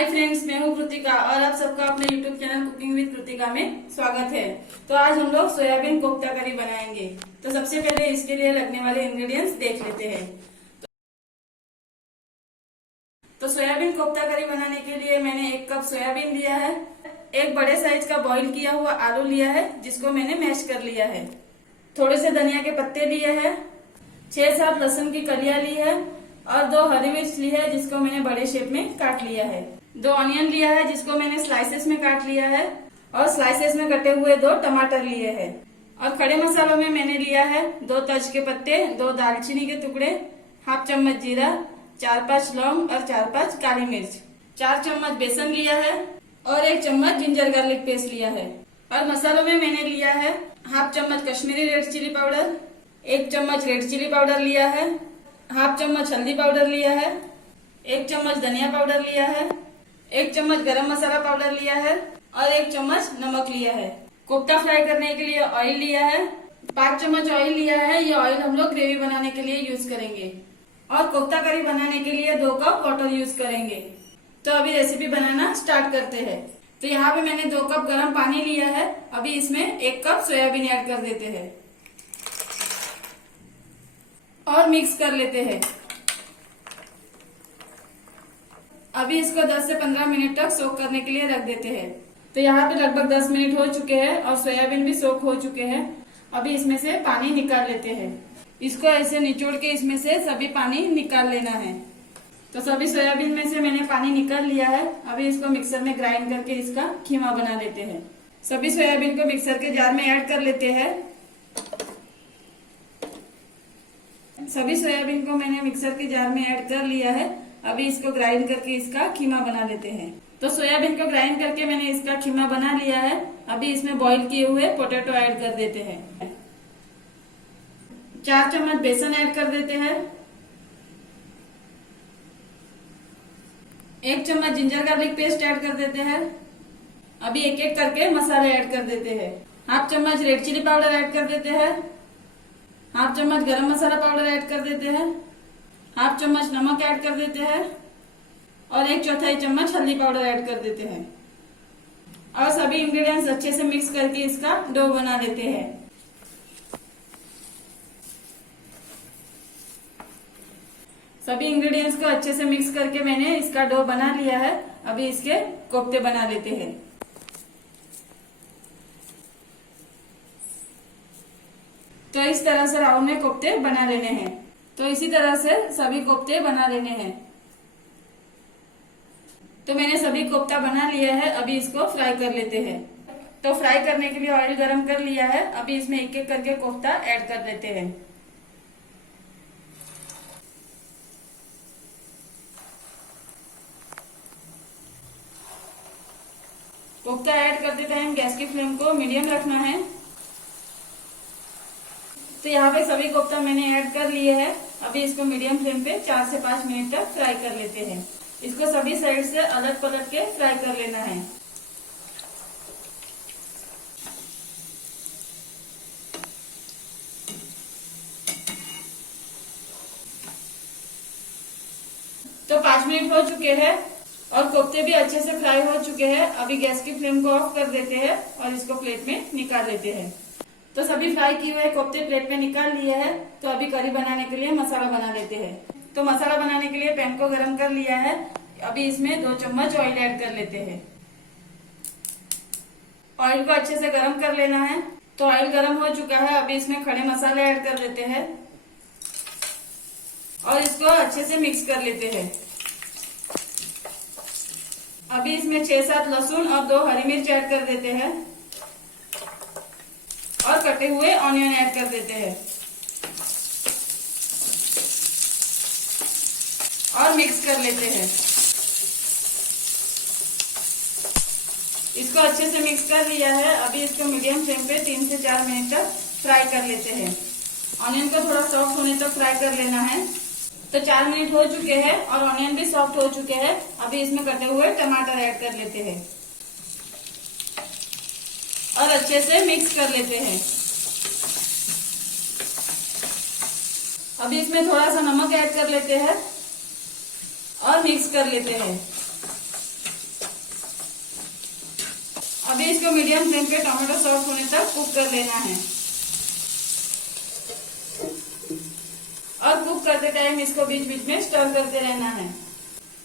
Hi friends, मैं हूँ कृतिका और आप सबका अपने YouTube channel cooking with Kritika में स्वागत है। तो आज हम लोग सोयाबीन कोफ्ता करी बनाएंगे। तो सबसे पहले इसके लिए लगने वाले इंग्रेडिएंट्स देख लेते हैं। तो सोयाबीन कोफ्ता करी बनाने के लिए मैंने 1 कप सोयाबीन लिया है, एक बड़े साइज का बॉईल किया हुआ आलू लिया है जिसको मैंने मैश कर लिया है, थोड़े से धनिया के पत्ते लिए हैं, 6-7 लहसुन की कलियां ली है और 2 हरी मिर्च ली है जिसको मैंने बड़े शेप में काट लिया है, 2 ऑनियन लिया है जिसको मैंने स्लाइसेस में काट लिया है और स्लाइसेस में कटे हुए 2 टमाटर लिए हैं। और खड़े मसालों में मैंने लिया है 2 तज के पत्ते, 2 दालचीनी के टुकड़े, हाफ चम्मच जीरा, 4-5 लौंग और 4-5 काली मिर्च, 4 चम्मच बेसन लिया है और 1 चम्मच जिंजर गार्लिक पेस्ट लिया है। और मसालों में मैंने लिया है हाफ चम्मच कश्मीरी रेड चिली पाउडर, 1 चम्मच रेड चिली पाउडर लिया है, हाफ चम्मच हल्दी पाउडर लिया है, 1 चम्मच धनिया पाउडर लिया है, 1 चम्मच गरम मसाला पाउडर लिया है और 1 चम्मच नमक लिया है। कोफ्ता फ्राई करने के लिए ऑयल लिया है, 5 चम्मच ऑयल लिया है। ये ऑयल हम लोग ग्रेवी बनाने के लिए यूज करेंगे और कोफ्ता करी बनाने के लिए 2 कप वाटर यूज करेंगे। तो अभी रेसिपी बनाना स्टार्ट करते हैं। तो यहाँ पे मैंने 2 कप गर्म पानी लिया है। अभी इसमें 1 कप सोयाबीन ऐड कर देते हैं और मिक्स कर लेते हैं। अभी इसको 10 से 15 मिनट तक सोक करने के लिए रख देते हैं। तो यहाँ पे लगभग 10 मिनट हो चुके हैं और सोयाबीन भी सोक हो चुके हैं। अभी इसमें से पानी निकाल लेते हैं। इसको ऐसे निचोड़ के इसमें से सभी पानी निकाल लेना है। तो सभी सोयाबीन में से मैंने पानी निकाल लिया है। अभी इसको मिक्सर में ग्राइंड करके इसका खीमा बना लेते हैं। सभी सोयाबीन को मिक्सर के जार में ऐड कर लेते हैं। सभी सोयाबीन को मैंने मिक्सर के जार में ऐड कर लिया है। अभी इसको ग्राइंड करके इसका खीमा बना लेते हैं। तो सोयाबीन को ग्राइंड करके मैंने इसका खीमा बना लिया है। अभी इसमें बॉईल किए हुए पोटैटो ऐड कर देते हैं। 4 चम्मच बेसन ऐड कर देते हैं, 1 चम्मच जिंजर गार्लिक पेस्ट ऐड कर देते हैं। अभी एक एक करके मसाले ऐड कर देते हैं। हाफ चम्मच रेड चिली पाउडर ऐड कर देते हैं, हाफ चम्मच गरम मसाला पाउडर ऐड कर देते हैं, हाफ चम्मच नमक ऐड कर देते हैं और 1/4 चम्मच हल्दी पाउडर ऐड कर देते हैं। और सभी इंग्रेडिएंट्स अच्छे से मिक्स करके इसका डो बना लेते हैं। सभी इंग्रेडिएंट्स को अच्छे से मिक्स करके मैंने इसका डो बना लिया है। अभी इसके कोफ्ते बना लेते हैं। तो इस तरह से राउंड में कोफ्ते बना लेने हैं। तो इसी तरह से सभी कोफ्ते बना लेने हैं। तो मैंने सभी कोफ्ता बना लिया है। अभी इसको फ्राई कर लेते हैं। तो फ्राई करने के लिए ऑयल गरम कर लिया है। अभी इसमें एक एक करके कोफ्ता ऐड कर देते हैं। कोफ्ता ऐड करते टाइम गैस की फ्लेम को मीडियम रखना है। तो यहाँ पे सभी कोफ्ता मैंने ऐड कर लिए हैं। अभी इसको मीडियम फ्लेम पे 4 से 5 मिनट तक फ्राई कर लेते हैं। इसको सभी साइड से अलट पलट के फ्राई कर लेना है। तो 5 मिनट हो चुके हैं और कोफ्ते भी अच्छे से फ्राई हो चुके हैं। अभी गैस की फ्लेम को ऑफ कर देते हैं और इसको प्लेट में निकाल लेते हैं। तो सभी फ्राई किए हुए कोफ्ते प्लेट में निकाल लिए हैं। तो अभी करी बनाने के लिए मसाला बना लेते हैं। तो मसाला बनाने के लिए पैन को गरम कर लिया है। अभी इसमें 2 चम्मच ऑयल ऐड कर लेते हैं। ऑयल को अच्छे से गरम कर लेना है। तो ऑयल गरम हो चुका है। अभी इसमें खड़े मसाले ऐड कर देते हैं और इसको अच्छे से मिक्स कर लेते हैं। अभी इसमें 6-7 लहसुन और 2 हरी मिर्च ऐड कर देते हैं और कटे हुए ऑनियन ऐड कर देते हैं और मिक्स कर लेते हैं। इसको अच्छे से मिक्स कर लिया है। अभी इसको मीडियम फ्लेम पे 3 से 4 मिनट तक फ्राई कर लेते हैं। ऑनियन को थोड़ा सॉफ्ट होने तक फ्राई कर लेना है। तो 4 मिनट हो चुके हैं और ऑनियन भी सॉफ्ट हो चुके हैं। अभी इसमें कटे हुए टमाटर ऐड कर लेते हैं और अच्छे से मिक्स कर लेते हैं। अभी इसमें थोड़ा सा नमक ऐड कर लेते हैं और मिक्स कर लेते हैं। अभी इसको मीडियम फ्लेम पे टमाटो सॉफ्ट होने तक कुक कर लेना है। और कुक करते टाइम इसको बीच बीच में स्टर करते रहना है।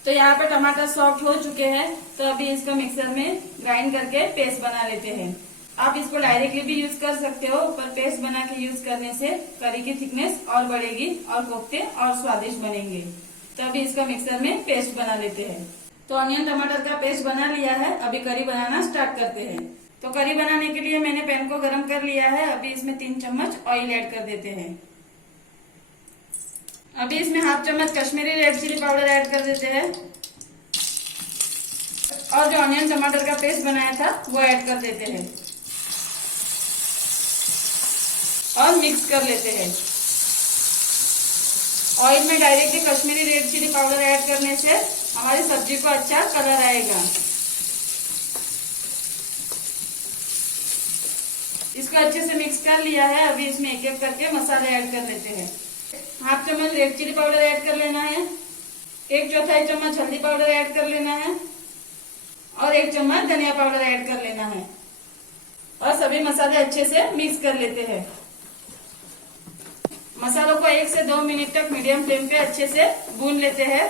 तो यहाँ पे टमाटर सॉफ्ट हो चुके हैं, तो अभी इसको मिक्सर में ग्राइंड करके पेस्ट बना लेते हैं। आप इसको डायरेक्टली भी यूज कर सकते हो, पर पेस्ट बना के यूज करने से करी की थिकनेस और बढ़ेगी और कोफ्ते और स्वादिष्ट बनेंगे। तो अभी इसका मिक्सर में पेस्ट बना लेते हैं। तो ऑनियन टमाटर का पेस्ट बना लिया है, अभी करी बनाना स्टार्ट करते हैं। तो करी बनाने के लिए मैंने पैन को गरम कर लिया है, अभी इसमें 3 चम्मच ऑयल ऐड कर देते हैं। अभी इसमें हाफ चम्मच Kashmiri red chilli powder add कर देते हैं और जो ऑनियन टमाटर का पेस्ट बनाया था वो ऐड कर देते हैं और मिक्स कर लेते हैं। ऑयल में directly Kashmiri red chilli powder add करने से हमारी सब्जी को अच्छा कलर आएगा। इसको अच्छे से मिक्स कर लिया है, अभी इसमें एक एक करके मसाले ऐड कर लेते हैं। हाफ चम्मच रेड चिली पाउडर ऐड कर लेना है, 1/4 चम्मच हल्दी पाउडर ऐड कर लेना है और 1 चम्मच धनिया पाउडर ऐड कर लेना है और सभी मसाले अच्छे से मिक्स कर लेते हैं। मसालों को 1 से 2 मिनट तक मीडियम फ्लेम पे अच्छे से भून लेते हैं।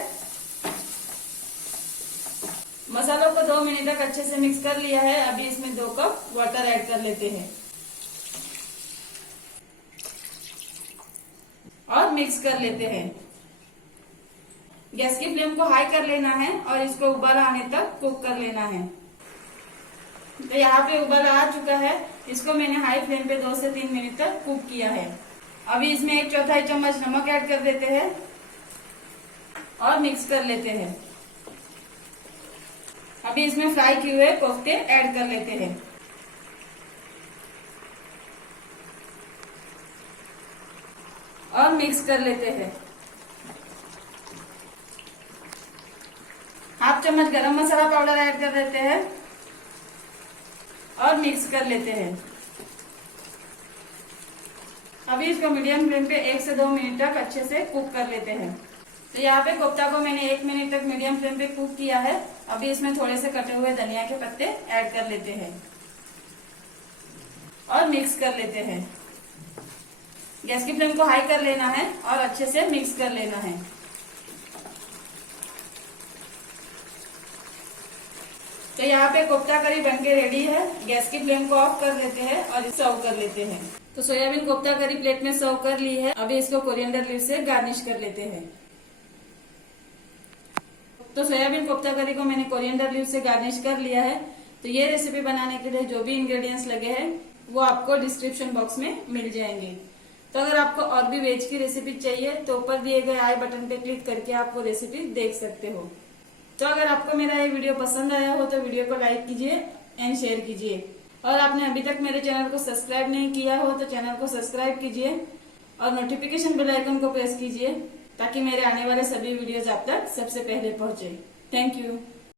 मसालों को 2 मिनट तक अच्छे से मिक्स कर लिया है, अभी इसमें 2 कप वाटर ऐड कर लेते हैं और मिक्स कर लेते हैं। गैस की फ्लेम को हाई कर लेना है और इसको उबाल आने तक कुक कर लेना है। तो यहाँ पे उबाल आ चुका है, इसको मैंने हाई फ्लेम पे 2 से 3 मिनट तक कुक किया है। अभी इसमें 1/4 चम्मच नमक ऐड कर देते हैं और मिक्स कर लेते हैं। अभी इसमें फ्राई किए हुए कोफ्ते ऐड कर लेते हैं और मिक्स कर लेते हैं। हाफ चम्मच गरम मसाला पाउडर ऐड कर देते हैं और मिक्स कर लेते हैं। अभी इसको मीडियम फ्लेम पे 1 से 2 मिनट तक अच्छे से कुक कर लेते हैं। तो यहाँ पे कोफ्ता को मैंने 1 मिनट तक मीडियम फ्लेम पे कुक किया है। अभी इसमें थोड़े से कटे हुए धनिया के पत्ते ऐड कर लेते हैं और मिक्स कर लेते हैं। गैस की फ्लेम को हाई कर लेना है और अच्छे से मिक्स कर लेना है। तो यहाँ पे कोफ्ता करी बनके रेडी है। गैस की फ्लेम को ऑफ कर लेते हैं और सर्व कर लेते हैं। तो सोयाबीन कोफ्ता करी प्लेट में सर्व कर ली है, अभी इसको कोरिएंडर लीव से गार्निश कर लेते हैं। तो सोयाबीन कोफ्ता करी को मैंने कोरिएंडर लीव से गार्निश कर लिया है। तो ये रेसिपी बनाने के लिए जो भी इंग्रेडिएंट्स लगे हैं वो आपको डिस्क्रिप्शन बॉक्स में मिल जाएंगे। तो अगर आपको और भी वेज की रेसिपी चाहिए तो ऊपर दिए गए आई बटन पे क्लिक करके आप वो रेसिपी देख सकते हो। तो अगर आपको मेरा ये वीडियो पसंद आया हो तो वीडियो को लाइक कीजिए एंड शेयर कीजिए और आपने अभी तक मेरे चैनल को सब्सक्राइब नहीं किया हो तो चैनल को सब्सक्राइब कीजिए और नोटिफिकेशन बेल आइकन को प्रेस कीजिए ताकि मेरे आने वाले सभी वीडियोज आप तक सबसे पहले पहुंचे। Thank you.